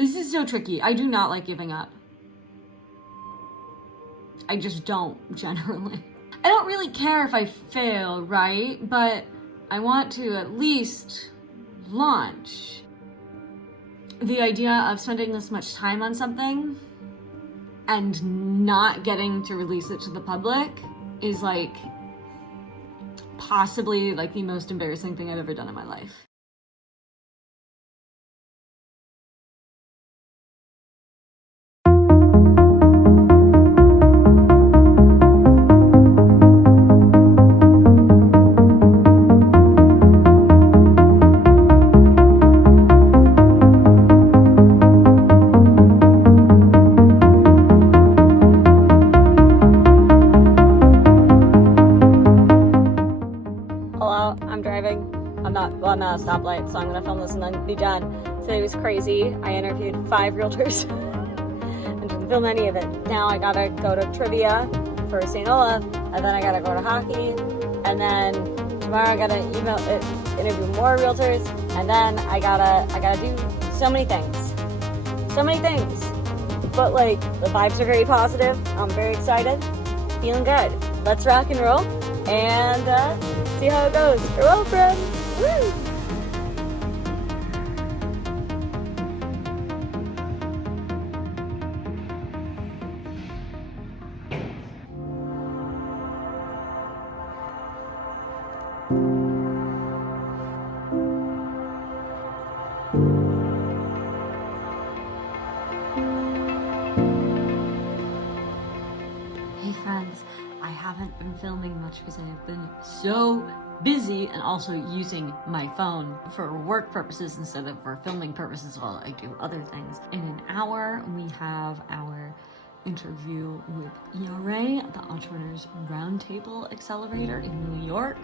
This is so tricky. I do not like giving up. I just don't, generally. I don't really care if I fail, right? But I want to at least launch. The idea of spending this much time on something and not getting to release it to the public is like possibly like the most embarrassing thing I've ever done in my life. I'm driving. I'm at a stoplight, so I'm gonna film this and then be done. Today was crazy. I interviewed 5 realtors and didn't film any of it. Now I gotta go to trivia for St. Olaf, and then I gotta go to hockey, and then tomorrow I gotta interview more realtors, and then I gotta do so many things. But like, the vibes are very positive. I'm very excited, feeling good. Let's rock and roll, and see how it goes. Farewell, friends. Woo! Hey friends, I haven't been filming much because I have been so busy and also using my phone for work purposes instead of for filming purposes while I do other things. In an hour, we have our interview with ERA, the Entrepreneurs Roundtable Accelerator in New York.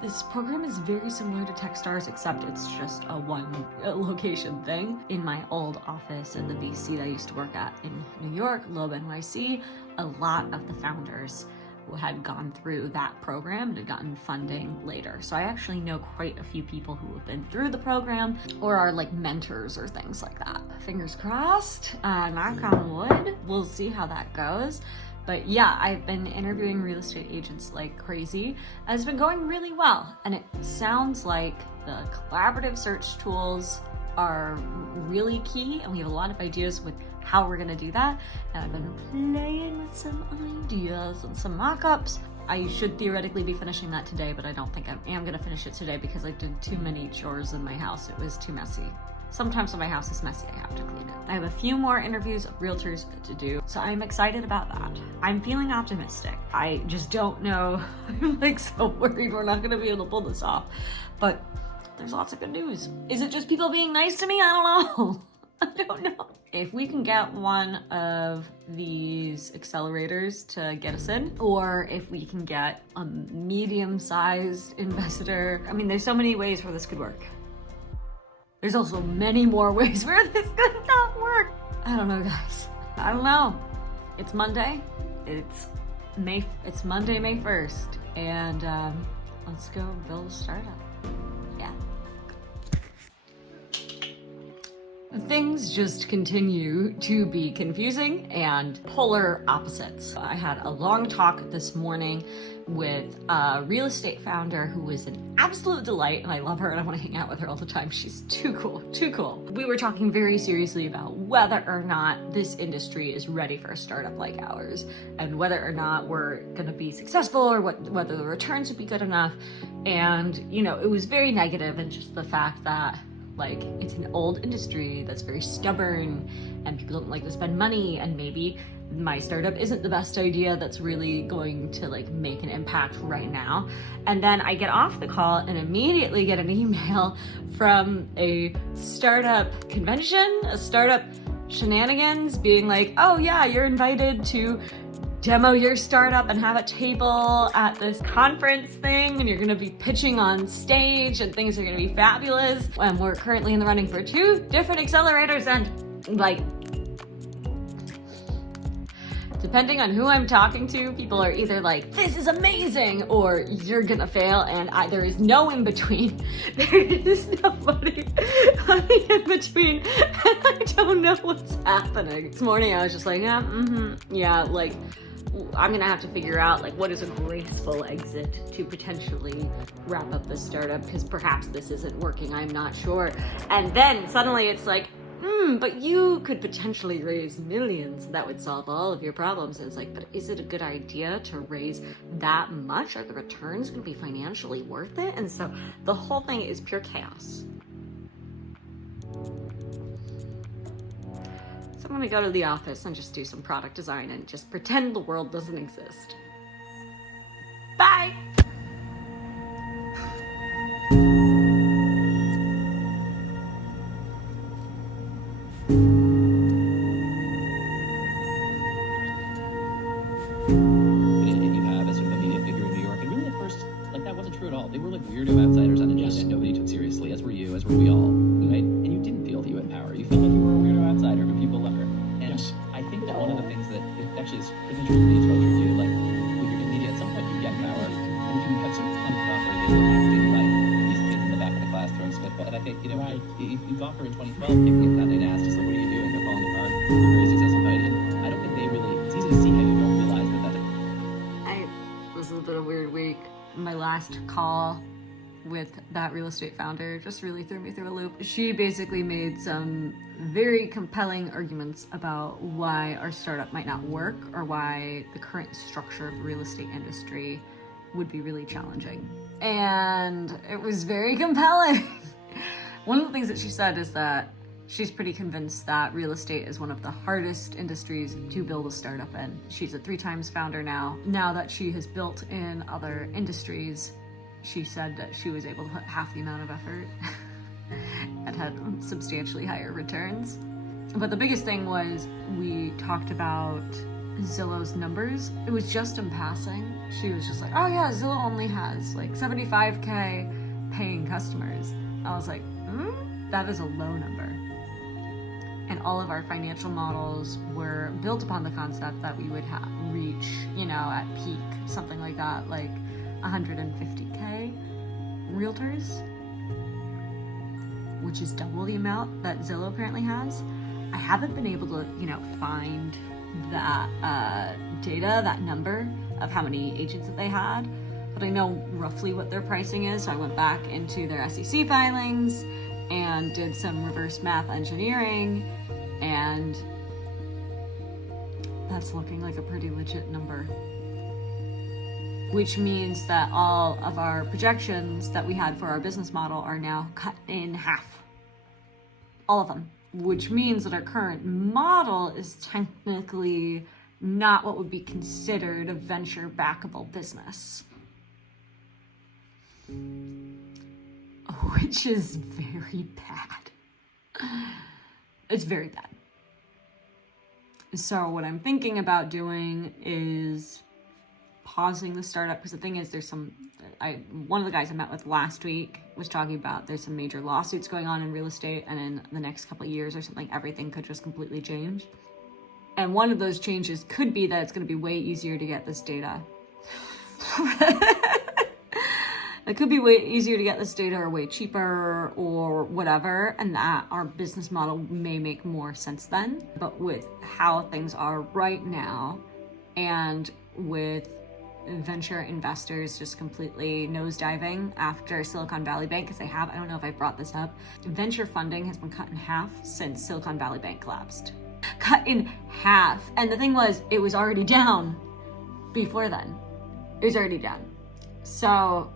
This program is very similar to Techstars, except it's just a one location thing. In my old office at the VC that I used to work at in New York, Loeb NYC, a lot of the founders who had gone through that program and had gotten funding later. So I actually know quite a few people who have been through the program or are like mentors or things like that. Fingers crossed, knock on wood. We'll see how that goes. But yeah, I've been interviewing real estate agents like crazy. It's been going really well. And it sounds like the collaborative search tools are really key, and we have a lot of ideas with how we're gonna do that. And I've been playing with some ideas and some mock-ups. I should theoretically be finishing that today, but I don't think I am gonna finish it today because I did too many chores in my house. It was too messy. Sometimes when my house is messy, I have to clean it. I have a few more interviews of realtors to do, so I'm excited about that. I'm feeling optimistic. I just don't know. I'm like so worried we're not gonna be able to pull this off, but there's lots of good news. Is it just people being nice to me? I don't know. I don't know. If we can get one of these accelerators to get us in, or if we can get a medium-sized investor. I mean, there's so many ways where this could work. There's also many more ways where this could not work. I don't know, guys. I don't know. It's Monday. It's Monday, May 1st. And let's go build a startup. Yeah. Things just continue to be confusing and polar opposites. I had a long talk this morning with a real estate founder who was an absolute delight, and I love her and I want to hang out with her all the time. She's too cool. We were talking very seriously about whether or not this industry is ready for a startup like ours, and whether or not we're going to be successful, or whether the returns would be good enough. And, you know, it was very negative, and just the fact that like, it's an old industry that's very stubborn and people don't like to spend money, and maybe my startup isn't the best idea that's really going to like make an impact right now. And then I get off the call and immediately get an email from a startup convention, a startup shenanigans, being like, oh yeah, you're invited to demo your startup and have a table at this conference thing, and you're gonna be pitching on stage and things are gonna be fabulous. And we're currently in the running for 2 different accelerators, and like, Depending on who I'm talking to, people are either like, this is amazing, or you're gonna fail, and there is no in between. There is nobody in between, and I don't know what's happening. This morning I was just like, yeah, like, I'm gonna have to figure out like what is a graceful exit to potentially wrap up this startup, because perhaps this isn't working, I'm not sure. And then suddenly it's like, but you could potentially raise millions. That would solve all of your problems. And it's like, but is it a good idea to raise that much? Are the returns going to be financially worth it? And so the whole thing is pure chaos. So I'm going to go to the office and just do some product design and just pretend the world doesn't exist. Bye! They were like weirdo outsiders on agenda that nobody took seriously, as were you, as were we all, right? And you didn't feel that you had power. You felt like you were a weirdo outsider, but people loved her. And I think that one of the things that it actually is pretty true to me, it's true too, like when you're in media, at some point you get power, and you can cut some Gawker, they were acting like these kids in the back of the class throwing spitball. And I think, Gawker in 2012 kicking it Condé Nast, just like, what are you doing? They're falling apart. They're very successful company. And I don't think they really, it's easy to see how you don't realize that It was a little bit of a weird week. My last call with that real estate founder just really threw me through a loop. She basically made some very compelling arguments about why our startup might not work, or why the current structure of the real estate industry would be really challenging. And it was very compelling. One of the things that she said is that she's pretty convinced that real estate is one of the hardest industries to build a startup in. She's a 3 times founder now. Now that she has built in other industries, she said that she was able to put half the amount of effort and had substantially higher returns. But the biggest thing was, we talked about Zillow's numbers. It was just in passing. She was just like, oh yeah, Zillow only has like 75K paying customers. I was like, that is a low number. And all of our financial models were built upon the concept that we would reach, at peak, something like that, like 150K realtors, which is double the amount that Zillow currently has. I haven't been able to, find that data, that number of how many agents that they had, but I know roughly what their pricing is. So I went back into their SEC filings and did some reverse math engineering, and that's looking like a pretty legit number. Which means that all of our projections that we had for our business model are now cut in half. All of them. Which means that our current model is technically not what would be considered a venture backable business. Which is very bad. It's very bad. So what I'm thinking about doing is pausing the startup, because the thing is, one of the guys I met with last week was talking about there's some major lawsuits going on in real estate, and in the next couple of years or something, everything could just completely change. And one of those changes could be that it's going to be way easier to get this data. It could be way easier to get this data, or way cheaper, or whatever, and that our business model may make more sense then. But with how things are right now, and with venture investors just completely nosediving after Silicon Valley Bank, because I don't know if I brought this up, venture funding has been cut in half since Silicon Valley Bank collapsed. Cut in half. And the thing was, it was already down before then. It was already down. So,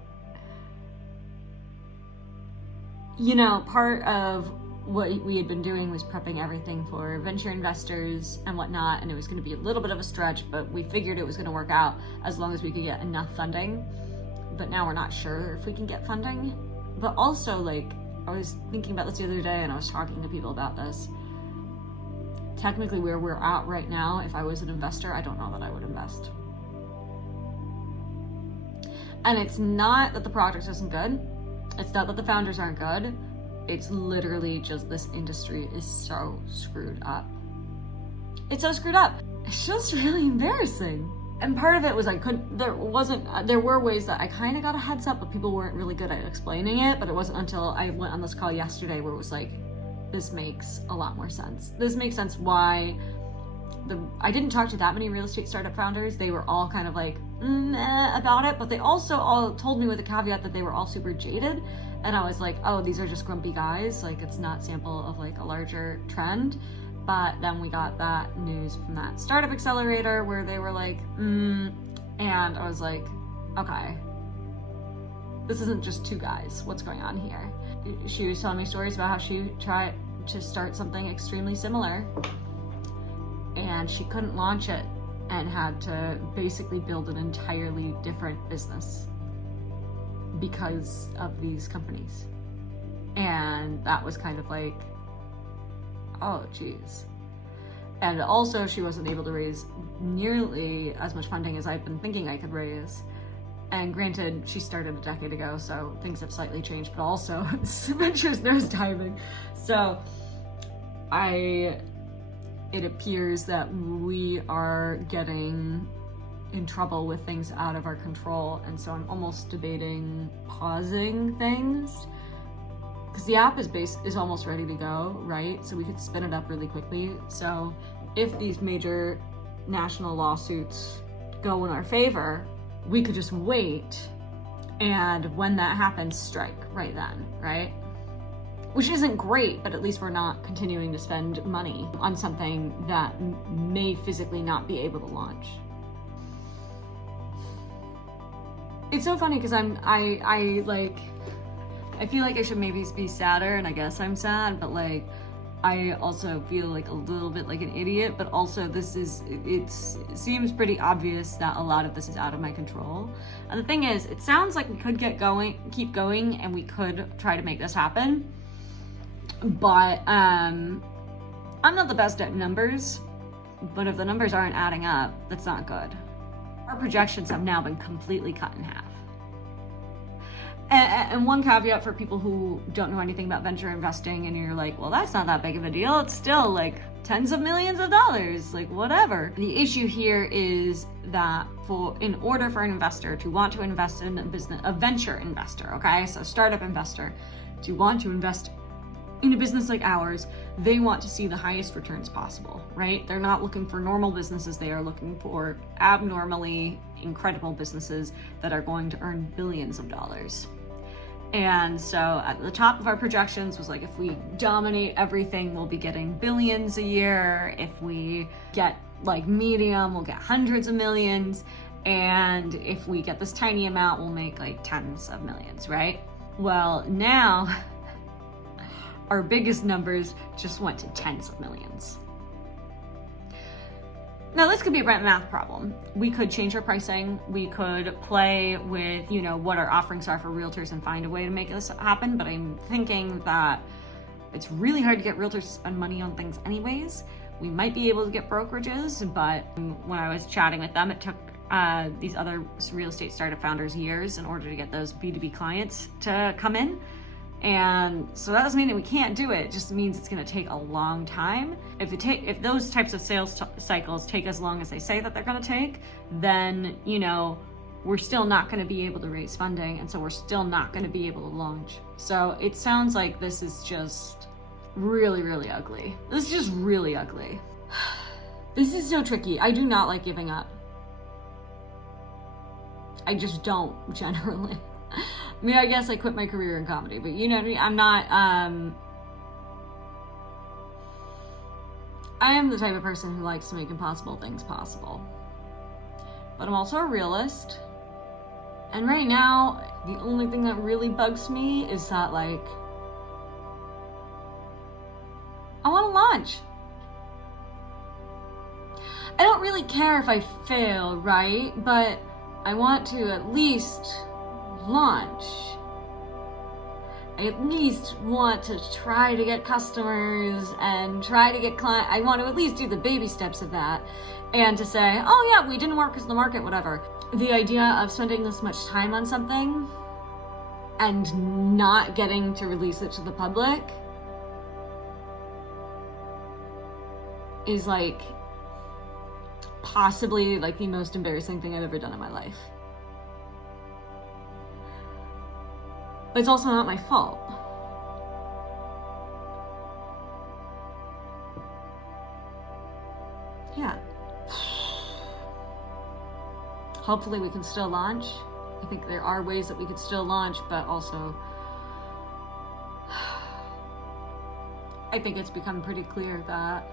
part of what we had been doing was prepping everything for venture investors and whatnot, and it was going to be a little bit of a stretch, but we figured it was going to work out as long as we could get enough funding. But now we're not sure if we can get funding. But also, I was thinking about this the other day, and I was talking to people about this. Technically, where we're at right now, if I was an investor, I don't know that I would invest. And it's not that the product isn't good. It's not that the founders aren't good. It's literally just this industry is so screwed up. It's so screwed up. it's just really embarrassing. And part of it was there were ways that I kind of got a heads up, but people weren't really good at explaining it. But it wasn't until I went on this call yesterday where it was like, this makes a lot more sense. This makes sense why I didn't talk to that many real estate startup founders. They were all kind of like, about it, but they also all told me with a caveat that they were all super jaded. And I was like, oh, these are just grumpy guys. Like, it's not sample of like a larger trend. But then we got that news from that startup accelerator where they were like, and I was like, okay, this isn't just two guys. What's going on here? She was telling me stories about how she tried to start something extremely similar and she couldn't launch it and had to basically build an entirely different business because of these companies. And that was kind of like, oh geez. And also she wasn't able to raise nearly as much funding as I've been thinking I could raise. And granted, she started a decade ago, so things have slightly changed, but also ventures nosediving. So it appears that we are getting in trouble with things out of our control. And so I'm almost debating pausing things because the app is almost ready to go, right? So we could spin it up really quickly. So if these major national lawsuits go in our favor, we could just wait, and when that happens, strike right then, right? Which isn't great, but at least we're not continuing to spend money on something that may physically not be able to launch. It's so funny because I feel like I should maybe be sadder, and I guess I'm sad, but like I also feel like a little bit like an idiot, but also it seems pretty obvious that a lot of this is out of my control. And the thing is, it sounds like we could keep going, and we could try to make this happen. But I'm not the best at numbers, but if the numbers aren't adding up, that's not good. Our projections have now been completely cut in half. And one caveat for people who don't know anything about venture investing and you're like, well, that's not that big of a deal. It's still like tens of millions of dollars, like whatever. The issue here is that in order for an investor to want to invest in a business, a venture investor, okay, so startup investor, to want to invest in a business like ours, they want to see the highest returns possible, right? They're not looking for normal businesses. They are looking for abnormally incredible businesses that are going to earn billions of dollars. And so at the top of our projections was like, if we dominate everything, we'll be getting billions a year. If we get like medium, we'll get hundreds of millions. And if we get this tiny amount, we'll make like tens of millions, right? Well, now our biggest numbers just went to tens of millions. Now this could be a math problem. We could change our pricing. We could play with, what our offerings are for realtors and find a way to make this happen. But I'm thinking that it's really hard to get realtors to spend money on things anyways. We might be able to get brokerages, but when I was chatting with them, it took these other real estate startup founders years in order to get those B2B clients to come in. And so that doesn't mean that we can't do it. It just means it's going to take a long time. If those types of sales cycles take as long as they say that they're going to take, then, we're still not going to be able to raise funding. And so we're still not going to be able to launch. So it sounds like this is just really, really ugly. This is just really ugly. This is so tricky. I do not like giving up. I just don't generally. I mean, I guess I quit my career in comedy, but I'm not, I am the type of person who likes to make impossible things possible. But I'm also a realist. And right now, the only thing that really bugs me is that, like, I want to launch. I don't really care if I fail, right? But I want to at least launch. I at least want to try to get customers and try to get clients. I want to at least do the baby steps of that and to say, oh yeah, we didn't work because of the market, whatever. The idea of spending this much time on something and not getting to release it to the public is like, possibly like the most embarrassing thing I've ever done in my life. But it's also not my fault. Yeah. Hopefully we can still launch. I think there are ways that we could still launch, but also I think it's become pretty clear that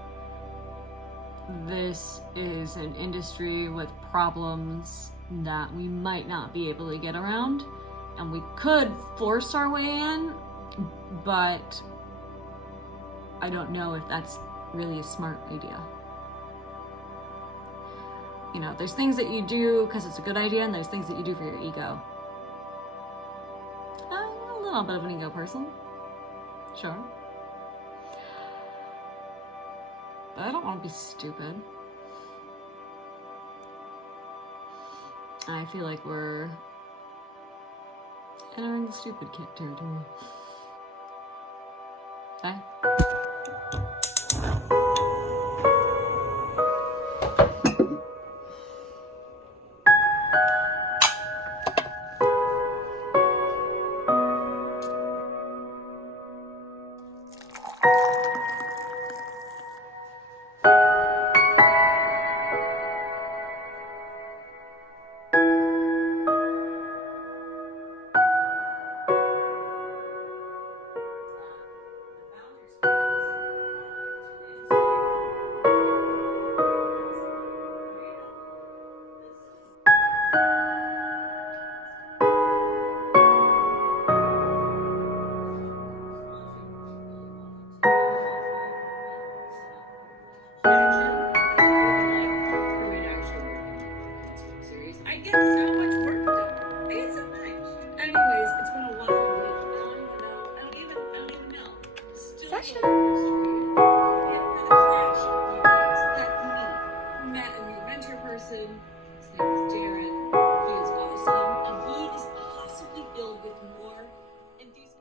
this is an industry with problems that we might not be able to get around, and we could force our way in, but I don't know if that's really a smart idea. You know, there's things that you do because it's a good idea, and there's things that you do for your ego. I'm a little bit of an ego person. Sure. But I don't want to be stupid. I feel like we're entering the stupid kid territory. Okay?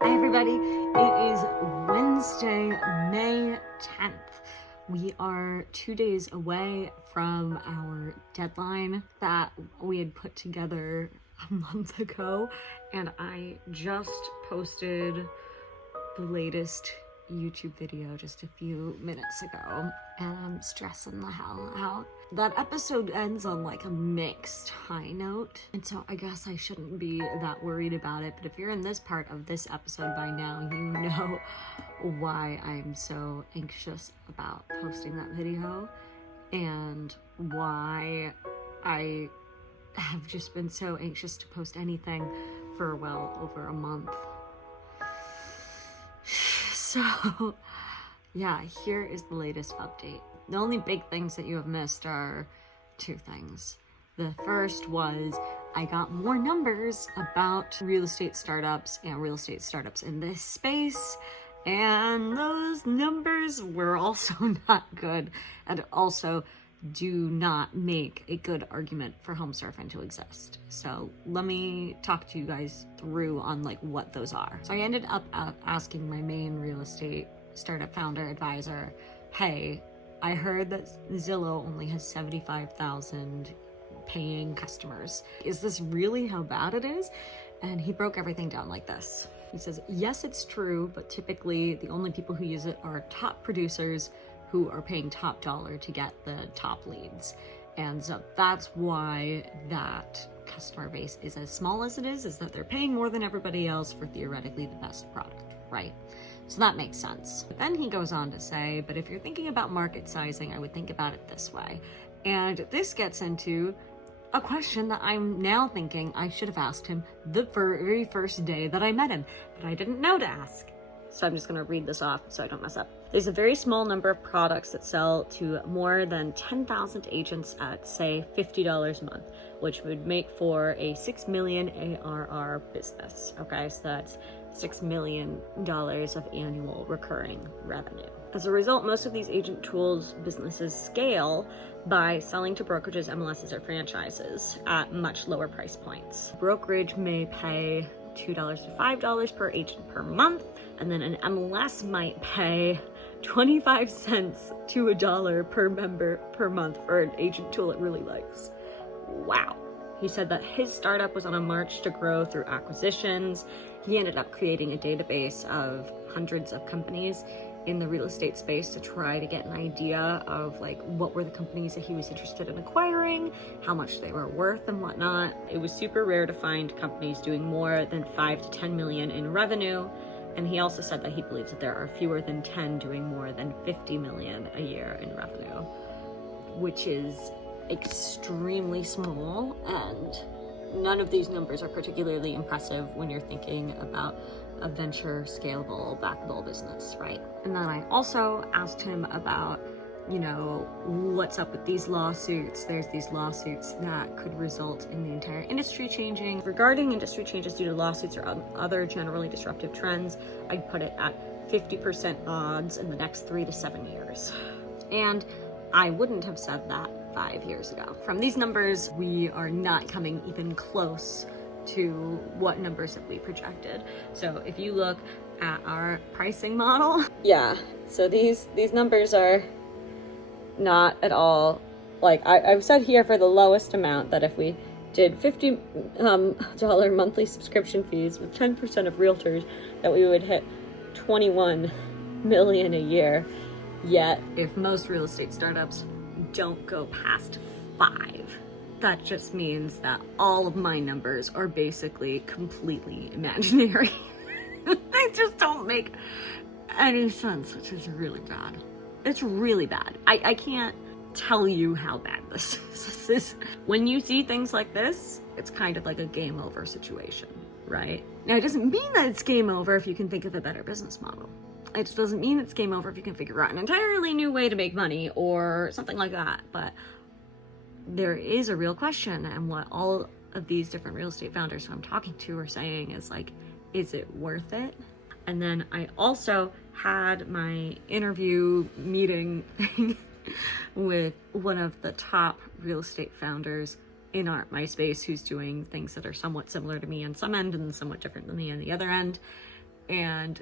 Hi everybody, it is Wednesday, May 10th. We are 2 days away from our deadline that we had put together a month ago, and I just posted the latest YouTube video just a few minutes ago, and I'm stressing the hell out. That episode ends on like a mixed high note, and so I guess I shouldn't be that worried about it, but if you're in this part of this episode by now, you know why I'm so anxious about posting that video and why I have just been so anxious to post anything for well over a month. So, yeah, here is the latest update. The only big things that you have missed are two things. The first was I got more numbers about real estate startups and real estate startups in this space, and those numbers were also not good, and also do not make a good argument for HomSurfin to exist. So let me talk to you guys through on like what those are. So I ended up asking my main real estate startup founder advisor, hey, I heard that Zillow only has 75,000 paying customers. Is this really how bad it is? And he broke everything down like this. He says, yes, it's true, but typically the only people who use it are top producers who are paying top dollar to get the top leads. And so that's why that customer base is as small as it is that they're paying more than everybody else for theoretically the best product, right? So that makes sense. But then he goes on to say, but if you're thinking about market sizing, I would think about it this way. And this gets into a question that I'm now thinking I should have asked him the very first day that I met him, but I didn't know to ask. So I'm just going to read this off so I don't mess up. There's a very small number of products that sell to more than 10,000 agents at, say, $50 a month, which would make for a 6 million ARR business. Okay, so that's $6 million of annual recurring revenue. As a result, most of these agent tools businesses scale by selling to brokerages, MLSs, or franchises at much lower price points. Brokerage may pay $2 to $5 per agent per month, and then an MLS might pay 25 cents to $1 per member per month for an agent tool it really likes. Wow. He said that his startup was on a march to grow through acquisitions. He ended up creating a database of hundreds of companies in the real estate space to try to get an idea of like what were the companies that he was interested in acquiring, how much they were worth and whatnot. It was super rare to find companies doing more than 5 to 10 million in revenue. And he also said that he believes that there are fewer than 10 doing more than 50 million a year in revenue, which is extremely small, and none of these numbers are particularly impressive when you're thinking about a venture, scalable, backable business, right? And then I also asked him about, you know, what's up with these lawsuits. There's these lawsuits that could result in the entire industry changing. Regarding industry changes due to lawsuits or other generally disruptive trends, I'd put it at 50% odds in the next 3 to 7 years. And I wouldn't have said that 5 years ago. From these numbers, we are not coming even close to what numbers that we projected. So if you look at our pricing model, yeah, so these numbers are not at all, like I've said here for the lowest amount that if we did $50 monthly subscription fees with 10% of realtors, that we would hit 21 million a year. Yet if most real estate startups don't go past 5, that just means that all of my numbers are basically completely imaginary. They just don't make any sense, which is really bad. It's really bad. I can't tell you how bad this is. This is. When you see things like this, it's kind of like a game over situation, right? Now, it doesn't mean that it's game over if you can think of a better business model. It just doesn't mean it's game over if you can figure out an entirely new way to make money or something like that. But there is a real question, and what all of these different real estate founders who I'm talking to are saying is like, is it worth it? And then I also had my interview meeting thing with one of the top real estate founders in my space who's doing things that are somewhat similar to me on some end and somewhat different than me on the other end. And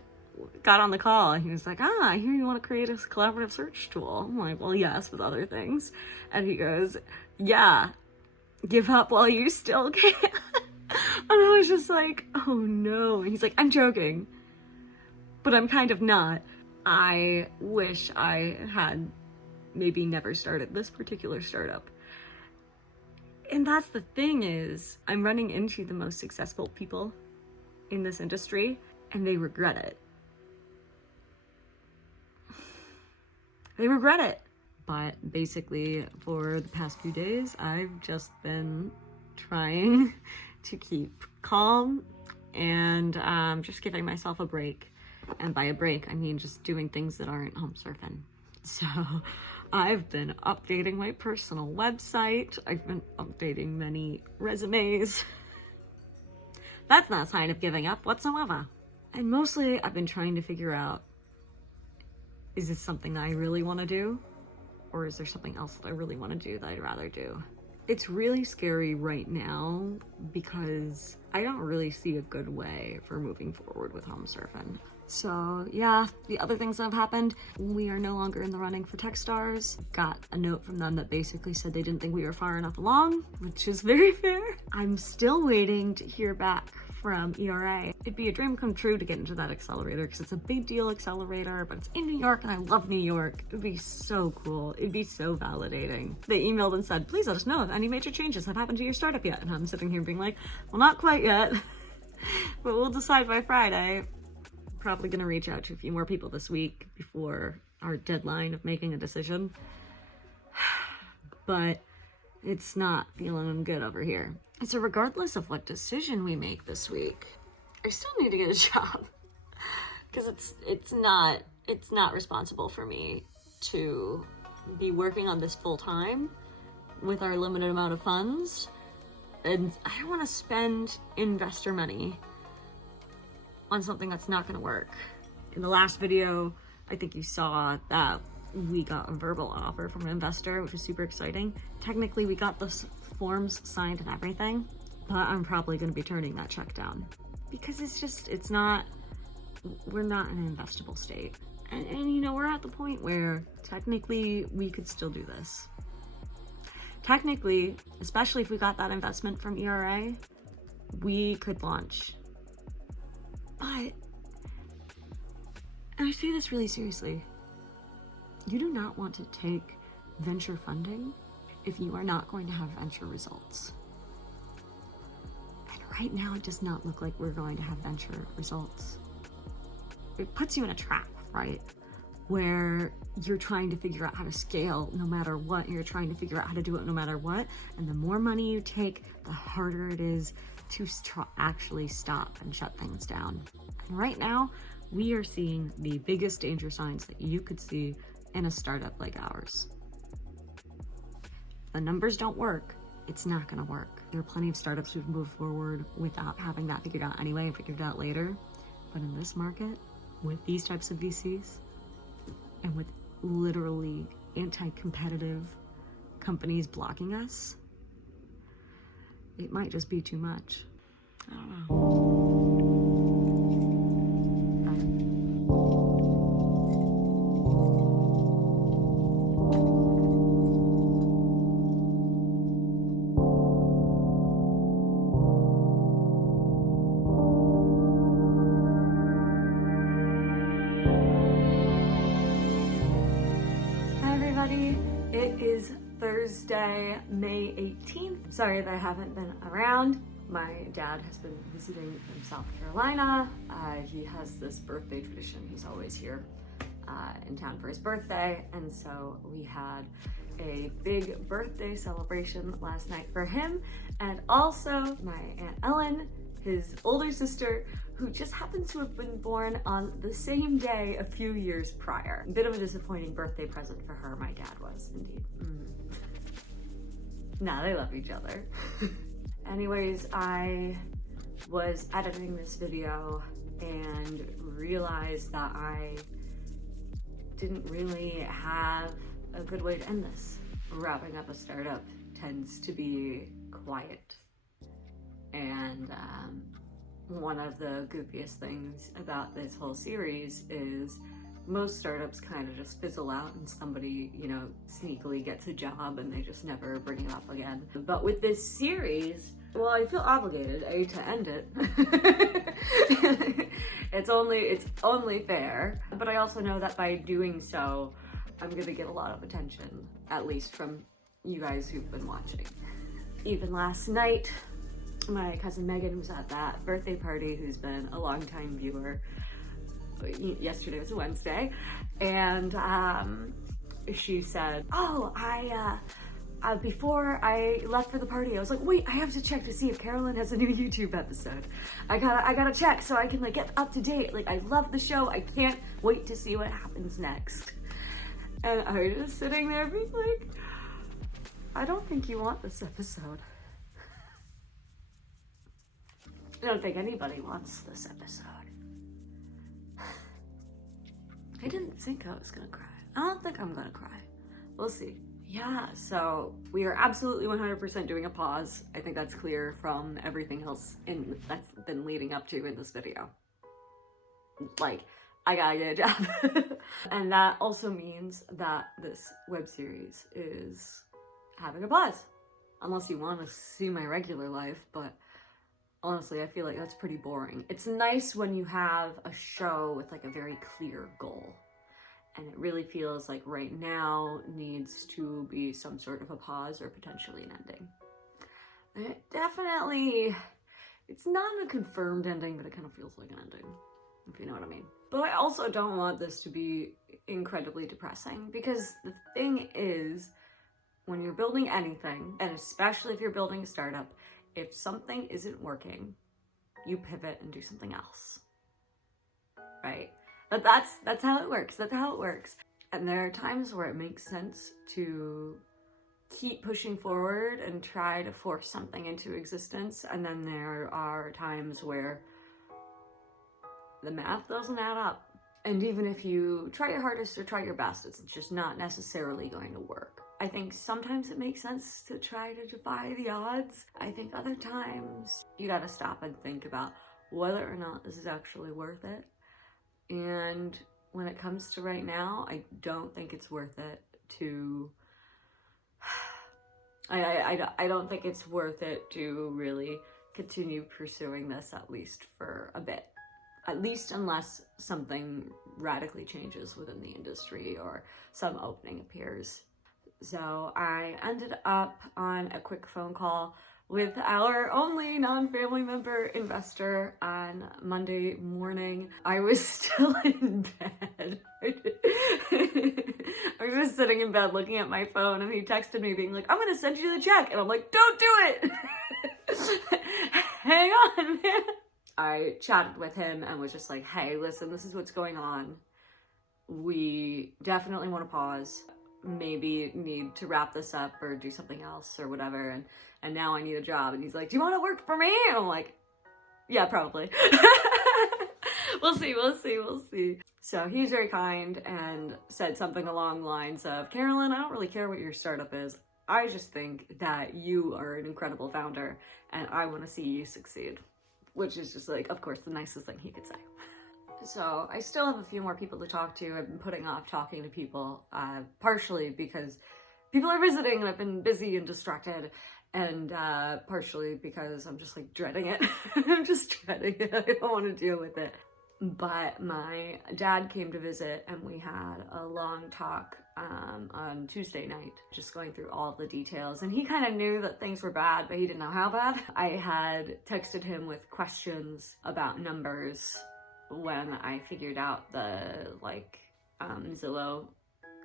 got on the call and he was like, I hear you want to create a collaborative search tool. I'm like, well, yes, with other things. And he goes, yeah, give up while you still can. And I was just like, oh no. And he's like, I'm joking, but I'm kind of not. I wish I had maybe never started this particular startup. And that's the thing, is I'm running into the most successful people in this industry and they regret it. They regret it. But basically for the past few days, I've just been trying to keep calm and just giving myself a break. And by a break, I mean just doing things that aren't HomSurfin. So I've been updating my personal website. I've been updating many resumes. That's not a sign of giving up whatsoever. And mostly I've been trying to figure out, is this something that I really want to do? Or is there something else that I really want to do that I'd rather do? It's really scary right now because I don't really see a good way for moving forward with HomSurfin. So yeah, the other things that have happened, we are no longer in the running for Techstars. Got a note from them that basically said they didn't think we were far enough along, which is very fair. I'm still waiting to hear back from ERA. It'd be a dream come true to get into that accelerator because it's a big deal accelerator, but it's in New York and I love New York. It'd be so cool. It'd be so validating. They emailed and said, please let us know if any major changes have happened to your startup yet. And I'm sitting here being like, well, not quite yet, but we'll decide by Friday. Probably gonna reach out to a few more people this week before our deadline of making a decision. But it's not feeling good over here. So regardless of what decision we make this week, I still need to get a job because it's not responsible for me to be working on this full time with our limited amount of funds, and I don't want to spend investor money on something that's not going to work. In the last video, I think you saw that we got a verbal offer from an investor, which is super exciting. Technically, we got the forms signed and everything, but I'm probably going to be turning that check down because we're not in an investable state. And you know, we're at the point where technically we could still do this. Technically, especially if we got that investment from ERA, we could launch. But, and I say this really seriously, you do not want to take venture funding if you are not going to have venture results. And right now, it does not look like we're going to have venture results. It puts you in a trap, right? Where you're trying to figure out how to scale no matter what. You're trying to figure out how to do it no matter what. And the more money you take, the harder it is to actually stop and shut things down. And right now, we are seeing the biggest danger signs that you could see in a startup like ours. If the numbers don't work, it's not gonna work. There are plenty of startups who've moved forward without having that figured out anyway and figured it out later. But in this market, with these types of VCs, and with literally anti-competitive companies blocking us, it might just be too much. I don't know. It is Thursday, May 18th. Sorry that I haven't been around. My dad has been visiting from South Carolina. He has this birthday tradition. He's always here in town for his birthday. And so we had a big birthday celebration last night for him. And also my Aunt Ellen, his older sister, who just happens to have been born on the same day a few years prior. A bit of a disappointing birthday present for her, my dad was, indeed. Nah, they love each other. Anyways, I was editing this video and realized that I didn't really have a good way to end this. Wrapping up a startup tends to be quiet. And one of the goofiest things about this whole series is most startups kind of just fizzle out and somebody, you know, sneakily gets a job and they just never bring it up again. But with this series, well, I feel obligated, to end it. It's only fair. But I also know that by doing so, I'm gonna get a lot of attention, at least from you guys who've been watching. Even last night, my cousin Megan was at that birthday party, who's been a longtime viewer. Yesterday was a Wednesday, and she said, "Oh, before I left for the party, I was like, wait, I have to check to see if Carolyn has a new YouTube episode. I gotta check so I can like get up to date. Like, I love the show. I can't wait to see what happens next." And I was just sitting there being like, I don't think you want this episode. I don't think anybody wants this episode. I didn't think I was gonna cry. I don't think I'm gonna cry. We'll see. Yeah, so we are absolutely 100% doing a pause. I think that's clear from everything else that's been leading up to in this video. Like, I gotta get a job. And that also means that this web series is having a pause. Unless you want to see my regular life, but honestly, I feel like that's pretty boring. It's nice when you have a show with like a very clear goal. And it really feels like right now needs to be some sort of a pause or potentially an ending. It's not a confirmed ending, but it kind of feels like an ending, if you know what I mean. But I also don't want this to be incredibly depressing, because the thing is, when you're building anything, and especially if you're building a startup, if something isn't working, you pivot and do something else, right? But that's how it works. That's how it works. And there are times where it makes sense to keep pushing forward and try to force something into existence. And then there are times where the math doesn't add up. And even if you try your hardest or try your best, it's just not necessarily going to work. I think sometimes it makes sense to try to defy the odds. I think other times you gotta stop and think about whether or not this is actually worth it. And when it comes to right now, I don't think it's worth it to... I don't think it's worth it to really continue pursuing this, at least for a bit. At least unless something radically changes within the industry or some opening appears. So I ended up on a quick phone call with our only non-family member investor on Monday morning. I was still in bed. I was just sitting in bed looking at my phone, and he texted me being like, I'm gonna send you the check. And I'm like, don't do it! Hang on, man. I chatted with him and was just like, hey, listen, this is what's going on. We definitely want to pause. Maybe need to wrap this up or do something else or whatever. And now I need a job. And he's like, do you want to work for me? And I'm like, yeah, probably. We'll see. So he's very kind and said something along the lines of, Carolyn, I don't really care what your startup is. I just think that you are an incredible founder and I want to see you succeed. Which is just like, of course, the nicest thing he could say. So I still have a few more people to talk to. I've been putting off talking to people, partially because people are visiting and I've been busy and distracted, and partially because I'm just like dreading it. I'm just dreading it. I don't want to deal with it. But my dad came to visit and we had a long talk on Tuesday night, just going through all the details. And he kind of knew that things were bad, but he didn't know how bad. I had texted him with questions about numbers when I figured out the Zillow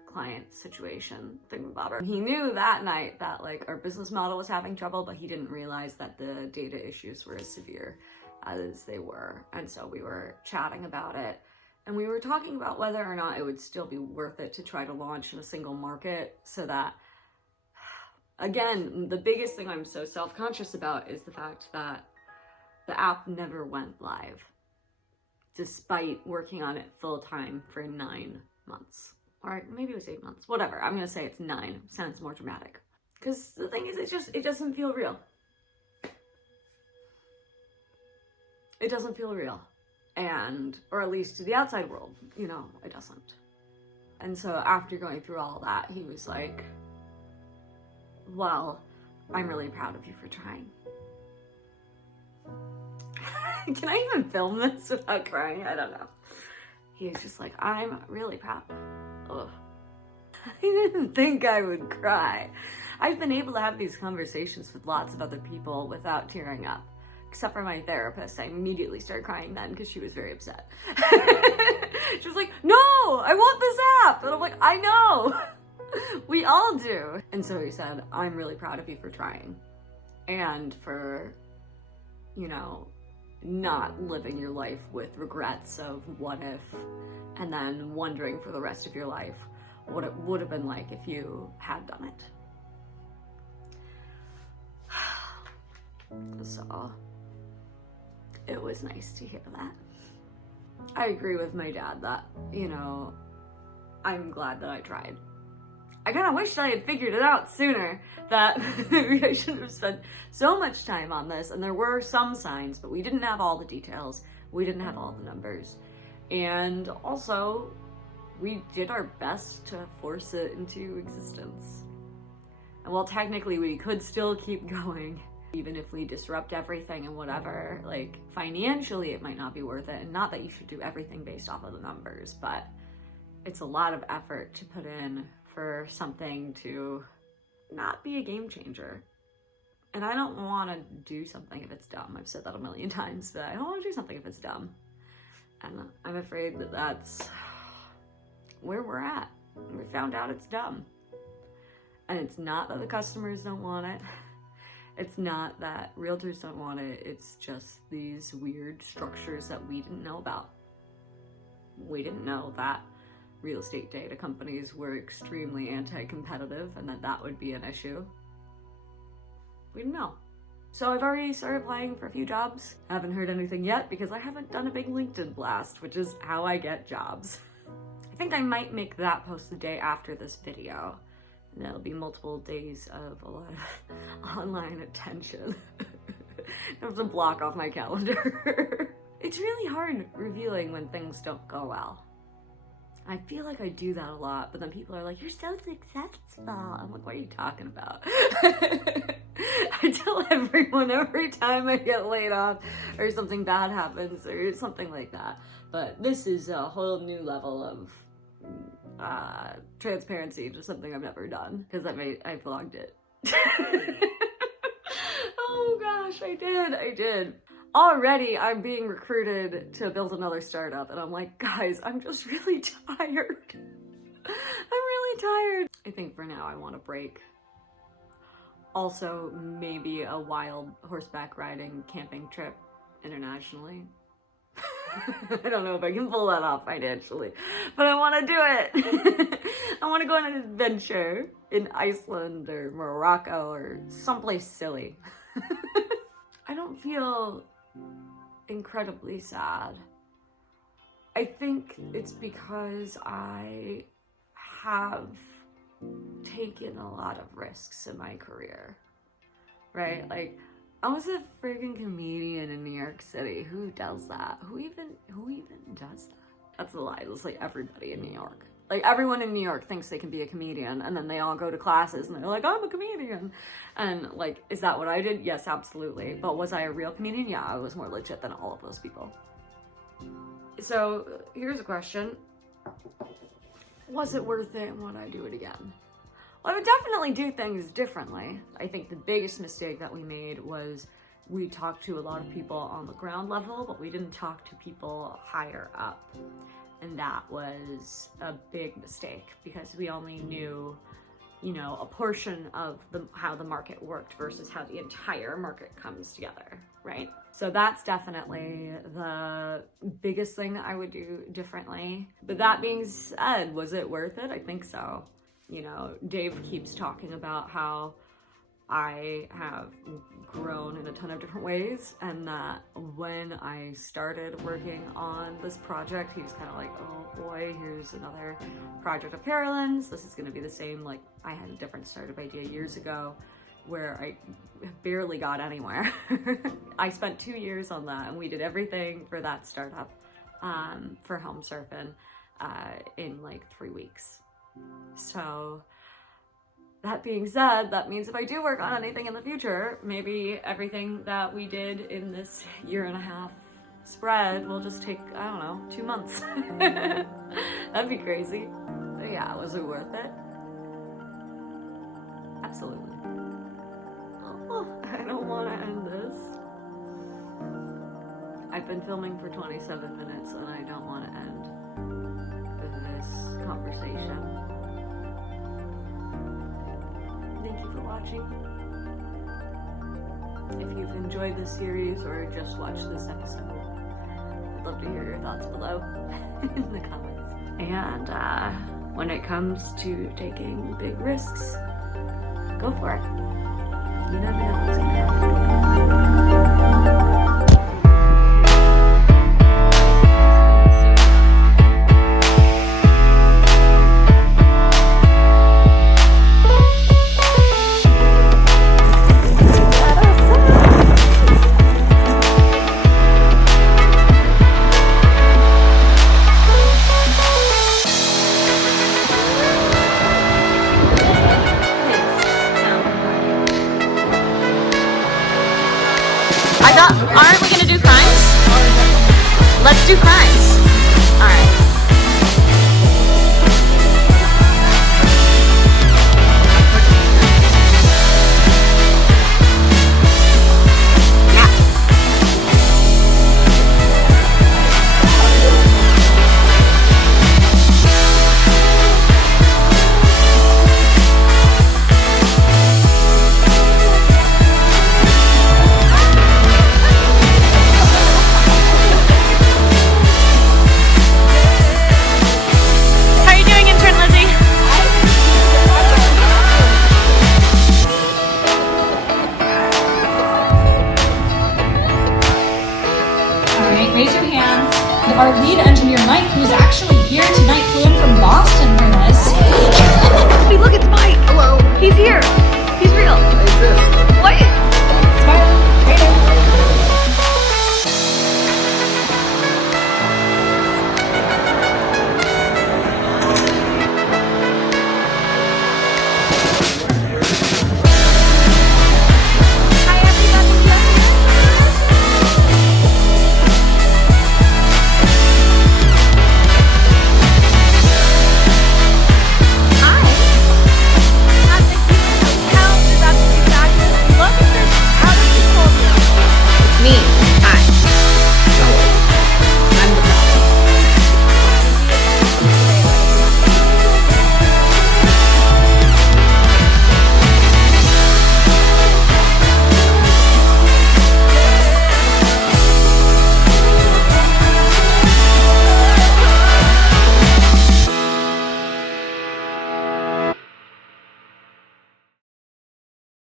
client situation thingamabobber. He knew that night that our business model was having trouble, but he didn't realize that the data issues were as severe as they were. And so we were chatting about it, and we were talking about whether or not it would still be worth it to try to launch in a single market, so that, again, the biggest thing I'm so self-conscious about is the fact that the app never went live, despite working on it full-time for 9 months. Or maybe it was 8 months, whatever. I'm gonna say it's 9, sounds more dramatic. Because the thing is, it doesn't feel real. It doesn't feel real. Or at least to the outside world, it doesn't. And so after going through all that, he was like, well, I'm really proud of you for trying. Can I even film this without crying? I don't know. He was just like, I'm really proud. Ugh. I didn't think I would cry. I've been able to have these conversations with lots of other people without tearing up. Except for my therapist. I immediately started crying then because she was very upset. She was like, no, I want this app. And I'm like, I know. We all do. And so he said, I'm really proud of you for trying. And for, not living your life with regrets of what if, and then wondering for the rest of your life what it would have been like if you had done it. So it was nice to hear that. I agree with my dad that, I'm glad that I tried. I kind of wished I had figured it out sooner, that maybe I shouldn't have spent so much time on this, and there were some signs, but we didn't have all the details. We didn't have all the numbers. And also, we did our best to force it into existence. And while technically we could still keep going, even if we disrupt everything and whatever, financially it might not be worth it. And not that you should do everything based off of the numbers, but it's a lot of effort to put in for something to not be a game changer. And I don't want to do something if it's dumb. I've said that a million times, that I don't want to do something if it's dumb. And I'm afraid that that's where we're at. We found out it's dumb. And it's not that the customers don't want it. It's not that realtors don't want it. It's just these weird structures that we didn't know about. We didn't know that real estate data companies were extremely anti-competitive and that would be an issue. We didn't know. So I've already started applying for a few jobs. I haven't heard anything yet because I haven't done a big LinkedIn blast, which is how I get jobs. I think I might make that post the day after this video. And there'll be multiple days of a lot of online attention. I have to block off my calendar. It's really hard revealing when things don't go well. I feel like I do that a lot, but then people are like, you're so successful. I'm like, what are you talking about? I tell everyone every time I get laid off or something bad happens or something like that. But this is a whole new level of transparency, just something I've never done, because I vlogged it. Oh gosh, I did. Already I'm being recruited to build another startup, and I'm like, guys, I'm just really tired. I'm really tired. I think for now I want a break. Also, maybe a wild horseback riding camping trip internationally. I don't know if I can pull that off financially, but I want to do it. I want to go on an adventure in Iceland or Morocco or someplace silly. I don't feel incredibly sad. I think it's because I have taken a lot of risks in my career, right? Like, I was a freaking comedian in New York City. Who does that? Who even does that? That's a lie. It's like everybody in New York. Like, everyone in New York thinks they can be a comedian, and then they all go to classes and they're like, I'm a comedian. And like, is that what I did? Yes, absolutely. But was I a real comedian? Yeah, I was more legit than all of those people. So here's a question. Was it worth it, and would I do it again? Well, I would definitely do things differently. I think the biggest mistake that we made was we talked to a lot of people on the ground level, but we didn't talk to people higher up. And that was a big mistake, because we only knew, you know, a portion of how the market worked versus how the entire market comes together, right? So that's definitely the biggest thing that I would do differently. But that being said, was it worth it? I think so. You know, Dave keeps talking about how I have grown in a ton of different ways, and that when I started working on this project, he was kind of like, oh boy, here's another project of Carolyn's. This is going to be the same. Like, I had a different startup idea years ago where I barely got anywhere. I spent 2 years on that, and we did everything for that startup for HomSurfin in like 3 weeks. So that being said, that means if I do work on anything in the future, maybe everything that we did in this 1.5 year spread will just take, I don't know, 2 months. That'd be crazy. But yeah, was it worth it? Absolutely. Oh, I don't want to end this. I've been filming for 27 minutes, and I don't want to end this conversation. Thank you for watching. If you've enjoyed this series or just watched this episode, I'd love to hear your thoughts below in the comments. And when it comes to taking big risks, go for it. You never know what's gonna happen. Aren't we gonna do crimes? Let's do crimes. Alright.